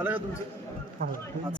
झालं का तुमचं? हो.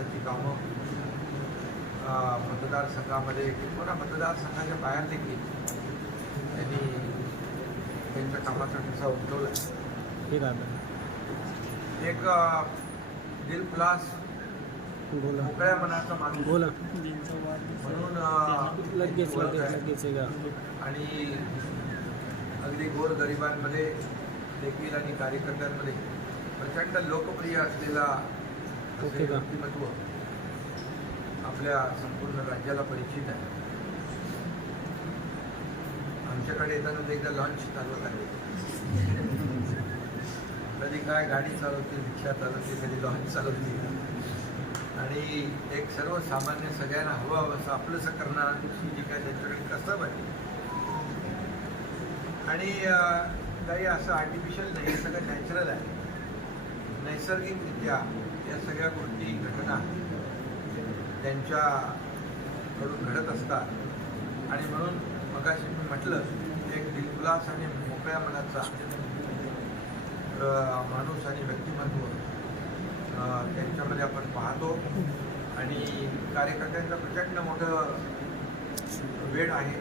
विकासाची कामं. मतदारसंघामध्ये किंवा मतदारसंघाच्या बाहेर देखील त्यांनी त्यांच्या कामाचा ठसा उमटवला एक अ, दिलखुलास मोकळ्या मनाचा माणूस. बोला. म्हणून आणि अगदी गोर गरिबांमध्ये देखील आणि कार्यकर्त्यांमध्ये प्रचंड लोकप्रिय असलेला त्याचे व्यक्तिमत्व आपल्या संपूर्ण राज्याला परिचित आहे. आमच्याकडे येताना ते एकदा लॉन्च चालवत आहे. कधी काय गाडी चालवते रिक्षा चालवते कधी लॉन्च चालवते आणि एक सर्वसामान्य सगळ्यांना हवं असं आपलंसं करणारा जी काय त्यांच्याकडे कसं पाहिजे आणि काही असं आर्टिफिशियल नाही हे सगळं नॅचरल आहे. नैसर्गिकरित्या या सगळ्या गोष्टी घटना त्यांच्याकडून घडत असतात. आणि म्हणून मगाशी मी म्हटलं एक दिलखुलास आणि मोकळ्या मनाचा माणूस आणि व्यक्तिमत्व त्यांच्यामध्ये आपण पाहतो. आणि कार्यकर्त्यांचं प्रचंड मोठं वेळ आहे.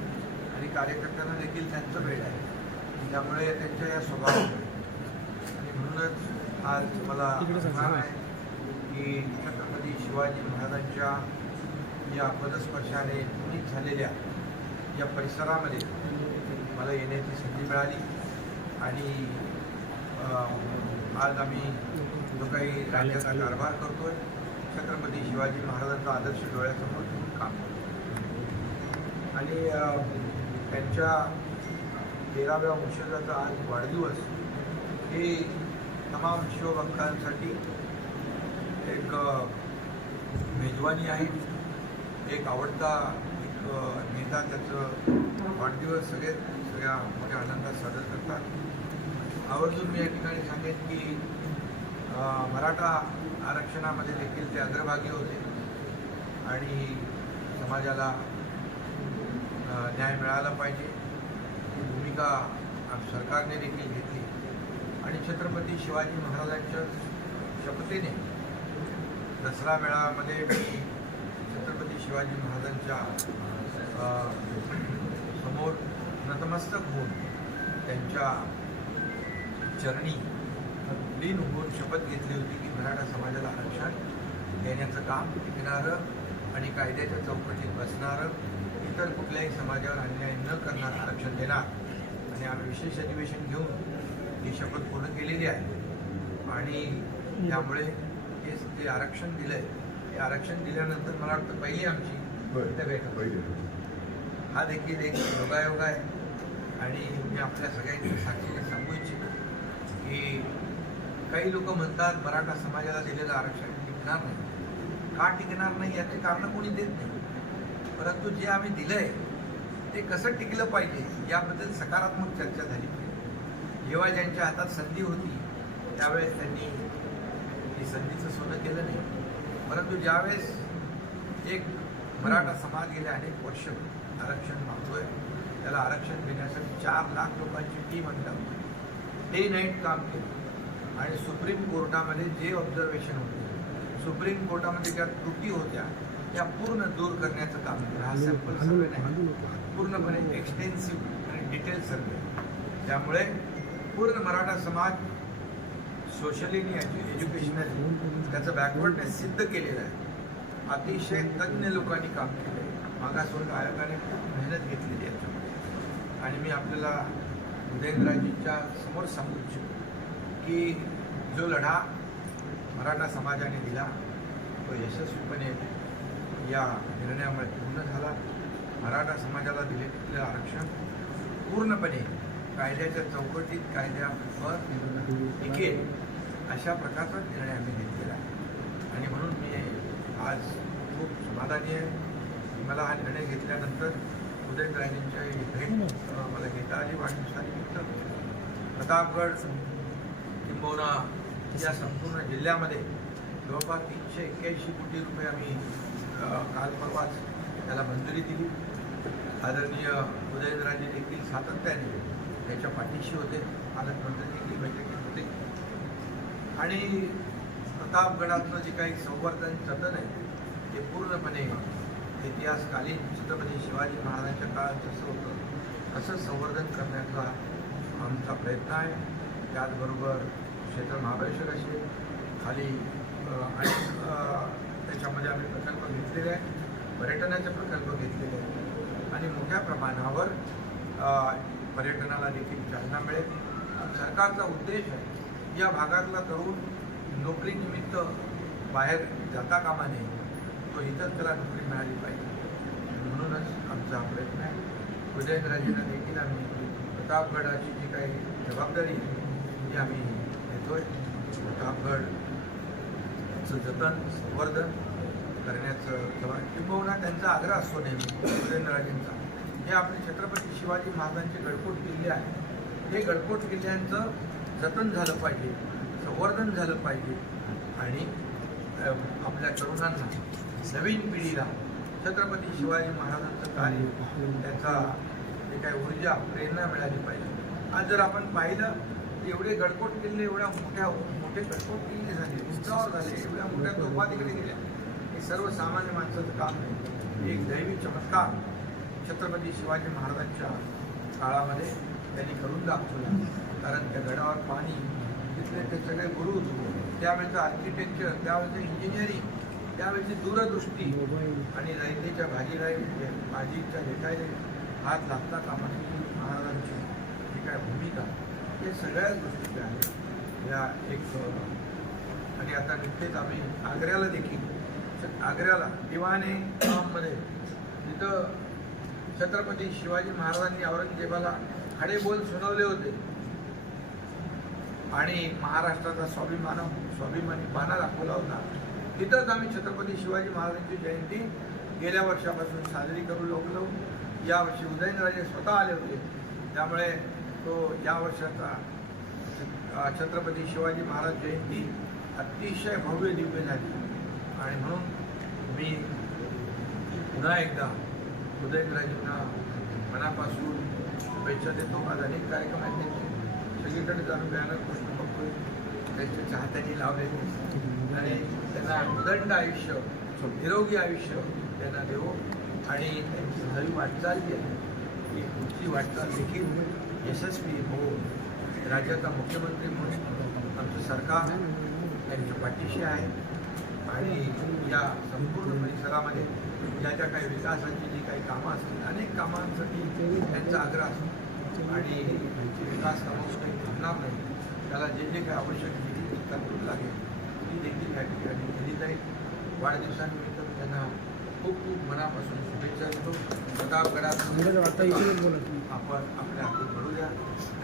आणि कार्यकर्त्यांना देखील त्यांचं वेळ आहे. त्यामुळे त्यांच्या या स्वभावामुळे. आणि म्हणूनच आज मला. आहे. की छत्रपती शिवाजी महाराजांच्या या पदस्पर्शाने पुनीत झालेल्या या परिसरामध्ये मला येण्याची संधी मिळाली. आणि आज आम्ही जो काही राज्याचा कारभार करतोय छत्रपती शिवाजी महाराजांचा आदर्श डोळ्यासमोर ठेवून काम करतो आणि त्यांच्या तेराव्या वंशजाचा आज वाढदिवस हे तमाम शिवभक्तांसाठी एक मेजवानी आहे. एक आवडता एक नेता त्याचं वाढदिवस सगळे सगळ्या मोठ्या आनंदात साजरा करतात. आवर्जून मी या ठिकाणी सांगेन की मराठा आरक्षणामध्ये देखील ते अग्रभागी होते. आणि समाजाला न्याय मिळाला पाहिजे. ही भूमिका सरकारने देखील घेतली. आणि छत्रपती शिवाजी महाराजांच्या शपथेने दसरा मेळाव्यामध्ये मी छत्रपती शिवाजी महाराजांच्या समोर नतमस्तक होऊन त्यांच्या चरणी लीन होऊन शपथ घेतली होती की मराठा समाजाला आरक्षण देण्याचं काम टिकणारं आणि कायद्याच्या चौकटीत बसणारं इतर कुठल्याही समाजावर अन्याय न करणार आरक्षण देणार. आणि आम्ही विशेष अधिवेशन घेऊन ही शपथ पूर्ण केलेली आहे. आणि त्यामुळे हे जे आरक्षण दिलंय हे आरक्षण दिल्यानंतर मला वाटतं पहिली आमची भेट होती. हा देखील एक योगायोग आहे. आणि मी आपल्या सगळ्यांच्या साक्षीने सांगू इच्छितो की काही लोक म्हणतात मराठा समाजाला दिलेलं आरक्षण टिकणार नाही. का टिकणार नाही याचे कारण कोणी देत नाही. परंतु जे आम्ही दिलंय ते कसं टिकलं पाहिजे याबद्दल सकारात्मक चर्चा झाली. पाहिजे जेव्हा ज्यांच्या हातात संधी होती त्यावेळेस त्यांनी ती संधीचं सोनं केलं नाही. परंतु ज्यावेळेस एक मराठा समाज गेले अनेक वर्ष आरक्षण मागतोय त्याला आरक्षण देण्यासाठी चार लाख लोकांची टीम आणली डे नाईट काम केलं. आणि सुप्रीम कोर्टामध्ये जे ऑब्झर्वेशन होते सुप्रीम कोर्टामध्ये ज्या त्रुटी होत्या त्या पूर्ण दूर करण्याचं काम केलं. हा सॅम्पल सर्वे नाही. पूर्णपणे एक्सटेन्सिव्ह आणि डिटेल सर्वे त्यामुळे पूर्ण मराठा समाज सोशली आणि एज्युकेशनली त्याचं बॅकवर्डनेस सिद्ध केलेलं आहे. अतिशय तज्ज्ञ लोकांनी काम केलं आहे मागासवर्ग आयोगाने खूप मेहनत घेतलेली आहे आणि मी आपल्याला उदयनराजेंच्या समोर सांगू इच्छितो की जो लढा मराठा समाजाने दिला तो यशस्वीपणे या निर्णयामुळे पूर्ण झाला. मराठा समाजाला दिले दिलेलं आरक्षण पूर्णपणे कायद्याच्या चौकटीत कायद्यावर टिकेल. अशा प्रकारचा निर्णय आम्ही घेतलेला आहे. आणि म्हणून मी आज खूप समाधानी आहे. मला हा निर्णय घेतल्यानंतर उदयनराजेंच्या ही भेट मला घेता आली. वाढदिवसानिमित्त प्रतापगड किंबहुना या संपूर्ण जिल्ह्यामध्ये जवळपास तीनशे एक्क्याऐंशी कोटी रुपये आम्ही काल परवाच त्याला मंजुरी दिली. आदरणीय उदयनराजे देखील सातत्याने त्याच्या पाठीशी होते. पालकमंत्री देखील बैठकीत आणि प्रतापगडातलं जे काही संवर्धन जतन आहे ते पूर्णपणे इतिहासकालीन छत्रपती शिवाजी महाराजांच्या काळात जसं होतं तसं संवर्धन करण्याचा आमचा प्रयत्न आहे. त्याचबरोबर क्षेत्र महाबळेश्वर असेल खाली आणि त्याच्यामध्ये आम्ही प्रकल्प घेतलेले आहेत. पर्यटनाचे प्रकल्प घेतलेले आहेत. आणि मोठ्या प्रमाणावर पर्यटनाला देखील चालना मिळेल. सरकारचा उद्देश आहे या भागातला तरुण नोकरीनिमित्त बाहेर जाता कामा नये. तो इथं त्याला नोकरी मिळाली पाहिजे. म्हणूनच आमचा प्रयत्न आहे. उदयनराजेंना देखील आम्ही प्रतापगडाची जी काही जबाबदारी आहे ती आम्ही घेतोय. प्रतापगडचं जतन संवर्धन करण्याचं किंबहुना त्यांचा आग्रह असतो नेहमी उदयनराजेंचा. हे आपले छत्रपती शिवाजी महाराजांचे गडकोट किल्ले आहेत हे गडकोट किल्ल्यांचं जतन झालं पाहिजे संवर्धन झालं पाहिजे आणि आपल्या तरुणांना नवीन पिढीला छत्रपती शिवाजी महाराजांचं कार्य त्याचा जे काही ऊर्जा प्रेरणा मिळाली पाहिजे. आज जर आपण पाहिलं एवढे गडकोट किल्ले एवढ्या मोठ्या मोठे गडकोट किल्ले झाले उंचावर झाले एवढ्या मोठ्या तोफा तिकडे गेल्या हे सर्वसामान्य माणसाचं काम नाही एक दैवी चमत्कार छत्रपती शिवाजी महाराजांच्या काळामध्ये त्यांनी करून दाखवला. कारण त्या गडावर पाणी तिथले ते सगळे गुरु त्यावेळेचं आर्किटेक्चर त्यावेळेचं इंजिनिअरिंग त्यावेळेची दूरदृष्टी आणि रयतेच्या भाजीराई भाजीच्या रेटायला हात लागता कामाची महाराजांची जी काय भूमिका हे सगळ्याच गोष्टी आहेत. या एक आणि आता नुकतेच आम्ही आग्र्याला देखील आग्र्याला दिवाने मध्ये तिथं छत्रपती शिवाजी महाराजांनी औरंगजेबाला खडे बोल सुनावले होते. आणि महाराष्ट्राचा स्वाभिमान स्वाभिमानी बाणा दाखवला होता. तिथंच आम्ही छत्रपती शिवाजी महाराजांची जयंती गेल्या वर्षापासून साजरी करू लागलो. यावर्षी उदयनराजे स्वतः आले होते. त्यामुळे तो या वर्षाचा छत्रपती शिवाजी महाराज जयंती अतिशय भव्य दिव्य झाली. आणि म्हणून मी पुन्हा एकदा उदयनराजेंना मनापासून शुभेच्छा देतो. आज अनेक कार्यक्रम आहेत सगळीकडे जाणून बॅनर प्रश्न त्यांच्या चाहत्यांनी लावले आणि त्यांना उदंड आयुष्य निरोगी आयुष्य त्यांना देऊ. आणि त्यांची नवी वाटचाल जी आहे ती पुढची वाटचाल देखील यशस्वी होऊन राज्याचा मुख्यमंत्री म्हणून आमचं सरकार त्यांच्या पाठीशी आहे. आणि या संपूर्ण परिसरामध्ये ज्या ज्या काही विकासाची जी काही कामं असतील अनेक कामांसाठी त्यांचा आग्रह असतो. आणि विकास कामं काही थांबणार नाही त्याला जे जे काही आवश्यक निधी तरतूद लागेल. ती देखील या ठिकाणी केली जाईल वाढदिवसानिमित्त मी त्यांना खूप खूप मनापासून शुभेच्छा देतो. प्रतापगडात आपण आपल्या हातून घडू द्या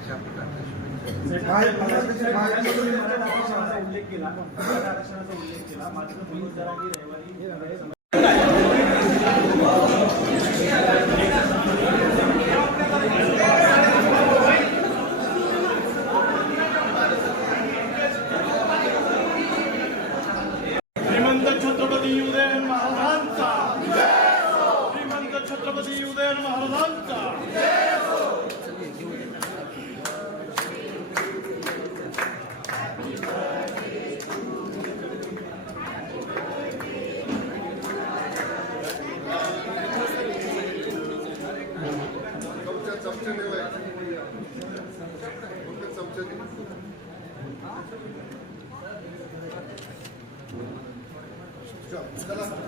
अशा प्रकारच्या शुभेच्छा. उल्लेख केला. Gracias.